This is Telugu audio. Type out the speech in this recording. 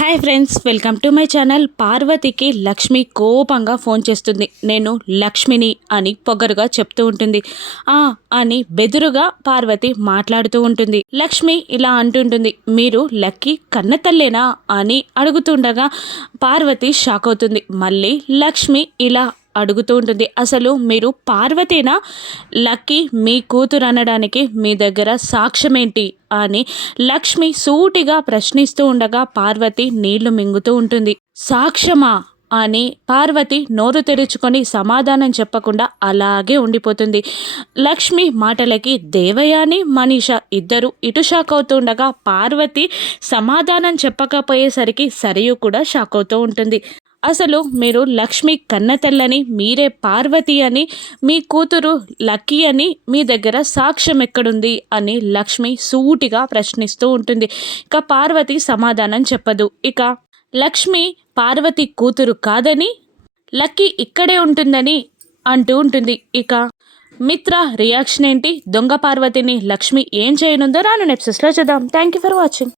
Hi friends, welcome to my channel. పార్వతికి లక్ష్మి కోపంగా ఫోన్ చేస్తుంది. నేను లక్ష్మిని అని పొగరుగా చెప్తూ ఉంటుంది. అని బెదురుగా పార్వతి మాట్లాడుతూ ఉంటుంది. లక్ష్మి ఇలా అంటుంటుంది, మీరు లక్కీ కన్నతల్లేనా అని అడుగుతుండగా పార్వతి షాక్ అవుతుంది. మళ్ళీ లక్ష్మి ఇలా అడుగుతూ ఉంటుంది, అసలు మీరు పార్వతేనా? లక్కీ మీ కూతురు అనడానికి మీ దగ్గర సాక్ష్యం ఏంటి అని లక్ష్మి సూటిగా ప్రశ్నిస్తూ ఉండగా పార్వతి నీళ్లు మింగుతూ ఉంటుంది. సాక్ష్యమా అని పార్వతి నోరు తెరుచుకొని సమాధానం చెప్పకుండా అలాగే ఉండిపోతుంది. లక్ష్మి మాటలకి దేవయాని మనీష ఇద్దరు ఇటు షాక్ అవుతుండగా పార్వతి సమాధానం చెప్పకపోయేసరికి సరియు కూడా షాక్ అవుతూ ఉంటుంది. అసలు మీరు లక్ష్మి కన్నతల్లని, మీరే పార్వతి అని, మీ కూతురు లక్కీ అని మీ దగ్గర సాక్ష్యం ఎక్కడుంది అని లక్ష్మి సూటిగా ప్రశ్నిస్తూ ఉంటుంది. ఇక పార్వతి సమాధానం చెప్పదు. ఇక లక్ష్మి పార్వతి కూతురు కాదని, లక్కీ ఇక్కడే ఉంటుందని అంటూ ఉంటుంది. ఇక మిత్ర రియాక్షన్ ఏంటి, దొంగ పార్వతిని లక్ష్మి ఏం చేయనుందో రాను ఎపిసోడ్స్లో చూద్దాం. Thank you for watching.